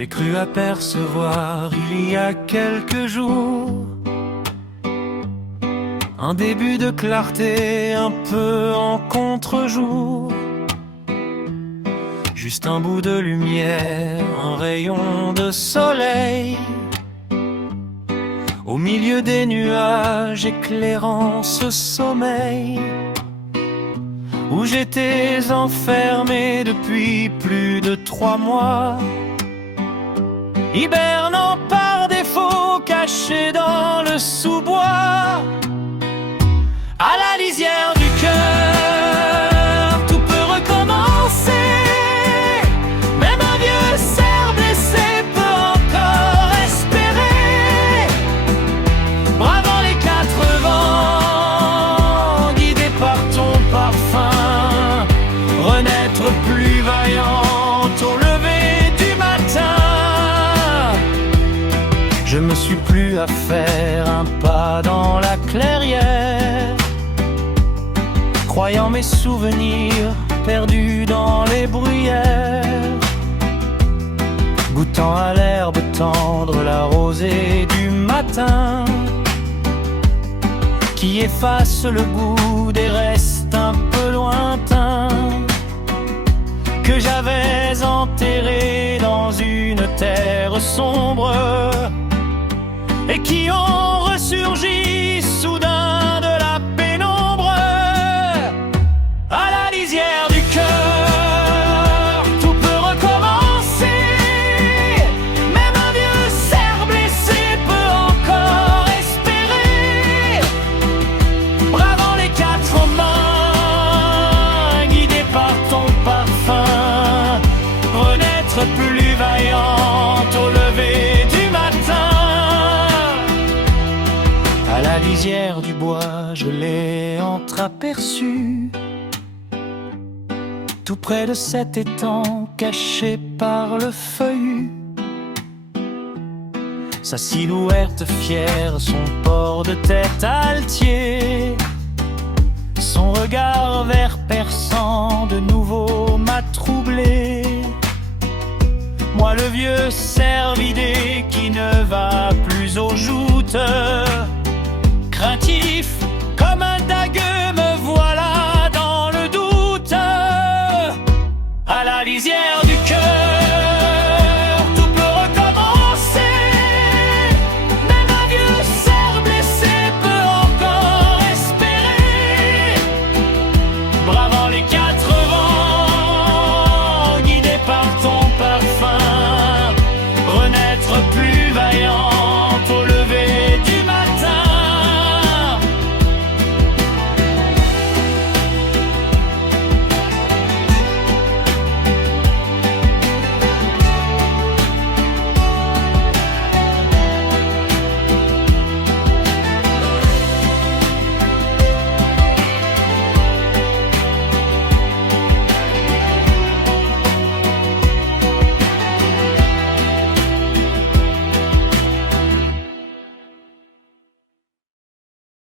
J'ai cru apercevoir il y a quelques jours un début de clarté un peu en contre-jour. Juste un bout de lumière, un rayon de soleil au milieu des nuages éclairant ce sommeil où j'étais enfermé depuis plus de 3 mois, hibernant par défaut, caché dans le sous-bois. À la lisière du cœur, tout peut recommencer. Même un vieux cerf blessé peut encore espérer. Bravant les 4 vents, guidé par ton parfum, renaître plus vaillant au lever du matin. Je me suis plu à faire un pas dans la clairière, croyant mes souvenirs perdus dans les bruyères, goûtant à l'herbe tendre la rosée du matin, qui efface le goût des restes un peu lointains que j'avais enterrés dans une terre sombre et qui ont ressurgi soudain de la pénombre. À la lisière du cœur, tout peut recommencer. Même un vieux cerf blessé peut encore espérer. Bravant les 4 mains, guidé par ton parfum, renaître plus vaillant au lever du matin. À la lisière du bois, je l'ai entreaperçu, tout près de cet étang caché par le feuillu. Sa silhouette fière, son port de tête altier, son regard vert perçant de nouveau m'a troublé. Moi le vieux cervidé qui ne va plus aux joutes, craintif